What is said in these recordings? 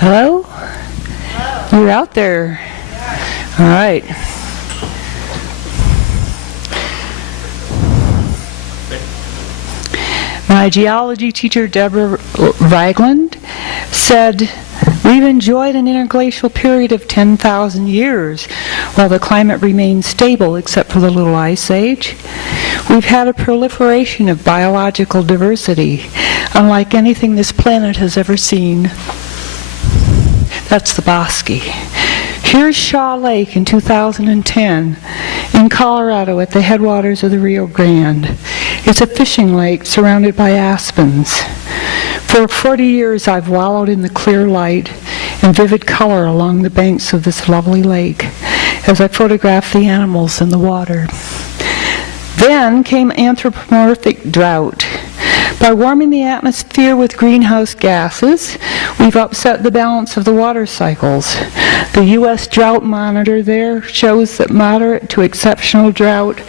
Hello? Hello. You're out there. All right. My geology teacher, Deborah Ragland, said, "We've enjoyed an interglacial period of 10,000 years while the climate remains stable except for the Little Ice Age. We've had a proliferation of biological diversity, unlike anything this planet has ever seen." That's the Bosque. Here's Shaw Lake in 2010 in Colorado at the headwaters of the Rio Grande. It's a fishing lake surrounded by aspens. For 40 years I've wallowed in the clear light and vivid color along the banks of this lovely lake as I photographed the animals in the water. Then came anthropomorphic drought. By warming the atmosphere with greenhouse gases, we've upset the balance of the water cycles. The U.S. Drought Monitor there shows that moderate to exceptional drought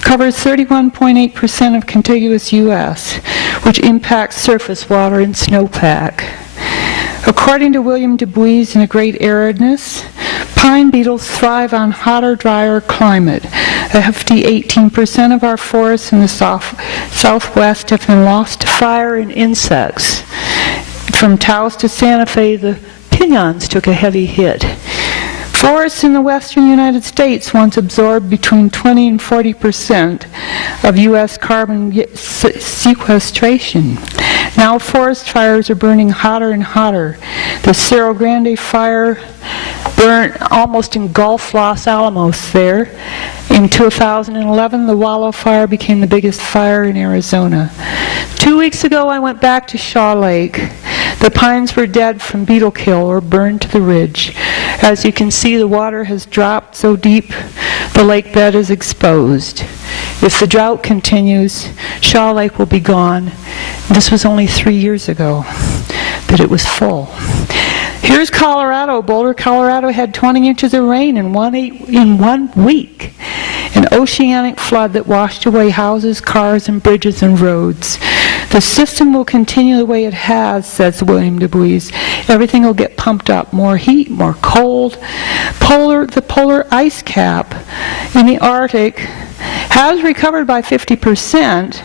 covers 31.8% of contiguous U.S., which impacts surface water and snowpack. According to William Du Bois in A Great Aridness, pine beetles thrive on hotter, drier climate. A hefty 18% of our forests in the southwest have been lost to fire and insects. From Taos to Santa Fe, the piñons took a heavy hit. Forests in the western United States once absorbed between 20 and 40% of U.S. carbon sequestration. Now forest fires are burning hotter and hotter. The Cerro Grande fire burnt almost engulfed Los Alamos there. In 2011, the Wallow Fire became the biggest fire in Arizona. 2 weeks ago, I went back to Shaw Lake. The pines were dead from beetle kill or burned to the ridge. As you can see, the water has dropped so deep, the lake bed is exposed. If the drought continues, Shaw Lake will be gone. This was only 3 years ago that it was full. Here's Colorado. Boulder, Colorado had 20 inches of rain in 1 week. An oceanic flood that washed away houses, cars, and bridges and roads. The system will continue the way it has, says William Du Bois. Everything will get pumped up. More heat, more cold. The polar ice cap in the Arctic has recovered by 50%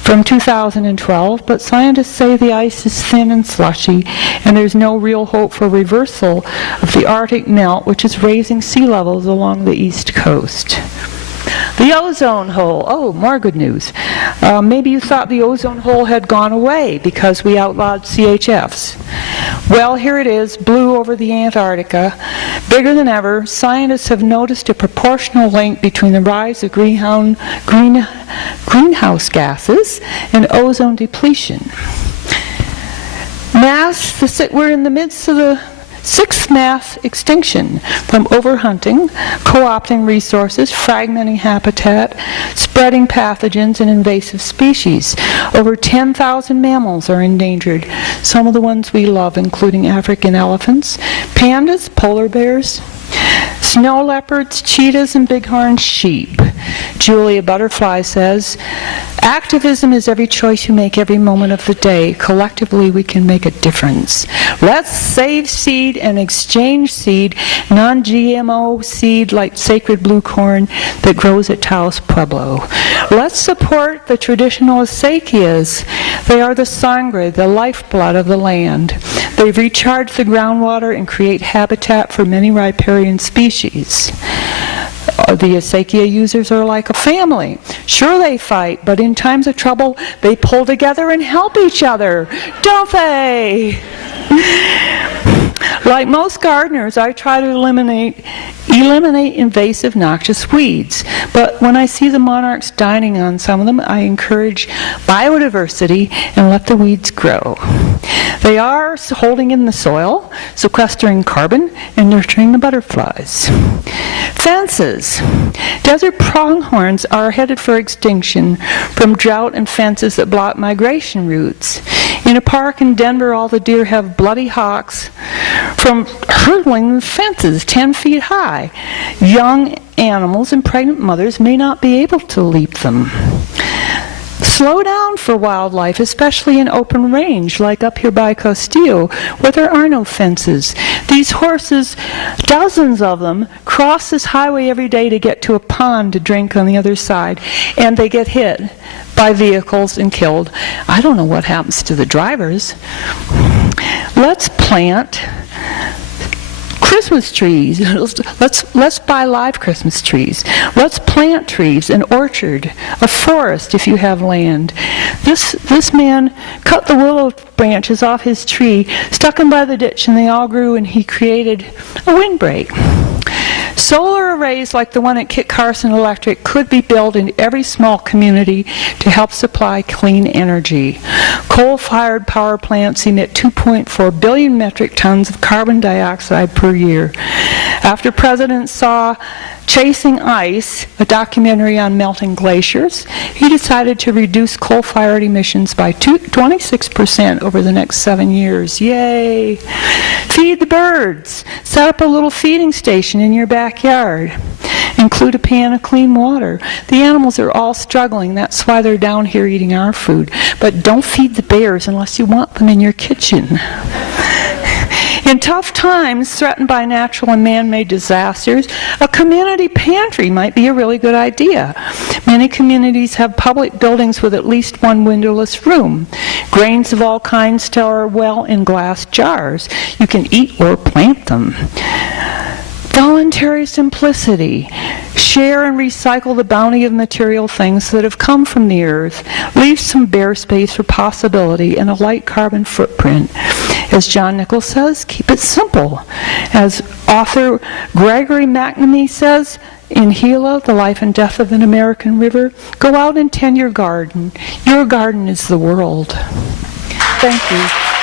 from 2012, but scientists say the ice is thin and slushy, and there's no real hope for reversal of the Arctic melt, which is raising sea levels along the east coast. The ozone hole. Oh, more good news. Maybe you thought the ozone hole had gone away because we outlawed CHFs. Well, here it is, blue over the Antarctica, bigger than ever. Scientists have noticed a proportional link between the rise of greenhouse gases and ozone depletion. We're in the midst of the sixth mass extinction from overhunting, co-opting resources, fragmenting habitat, spreading pathogens and invasive species. Over 10,000 mammals are endangered, some of the ones we love, including African elephants, pandas, polar bears, snow leopards, cheetahs, and bighorn sheep. Julia Butterfly says, "Activism is every choice you make every moment of the day. Collectively, we can make a difference. Let's save seed and exchange seed, non-GMO seed like sacred blue corn that grows at Taos, Pueblo. Let's support the traditional acequias. They are the sangre, the lifeblood of the land. They recharge the groundwater and create habitat for many riparian species." The acequia users are like a family. Sure, they fight, but in times of trouble, they pull together and help each other, don't they? Like most gardeners, I try to eliminate invasive, noxious weeds. But when I see the monarchs dining on some of them, I encourage biodiversity and let the weeds grow. They are holding in the soil, sequestering carbon, and nurturing the butterflies. Fences. Desert pronghorns are headed for extinction from drought and fences that block migration routes. In a park in Denver, all the deer have bloody hocks from hurdling the fences 10 feet high. Young animals and pregnant mothers may not be able to leap them. Slow down for wildlife, especially in open range, like up here by Castillo, where there are no fences. These horses, dozens of them, cross this highway every day to get to a pond to drink on the other side, and they get hit by vehicles and killed. I don't know what happens to the drivers. Let's plant Christmas trees. Let's buy live Christmas trees. Let's plant trees, an orchard, a forest if you have land. This man cut the willow branches off his tree, stuck them by the ditch, and they all grew, and he created a windbreak. Solar arrays like the one at Kit Carson Electric could be built in every small community to help supply clean energy. Coal-fired power plants emit 2.4 billion metric tons of carbon dioxide per year. After President saw Chasing Ice, a documentary on melting glaciers, he decided to reduce coal-fired emissions by 26% over the next 7 years. Yay! Feed the birds. Set up a little feeding station in your backyard. Include a pan of clean water. The animals are all struggling. That's why they're down here eating our food. But don't feed the bears unless you want them in your kitchen. In tough times threatened by natural and man-made disasters, a community pantry might be a really good idea. Many communities have public buildings with at least one windowless room. Grains of all kinds store well in glass jars. You can eat or plant them. Voluntary simplicity. Share and recycle the bounty of material things that have come from the earth. Leave some bare space for possibility and a light carbon footprint. As John Nichols says, keep it simple. As author Gregory McNamee says in Gila, The Life and Death of an American River, go out and tend your garden. Your garden is the world. Thank you.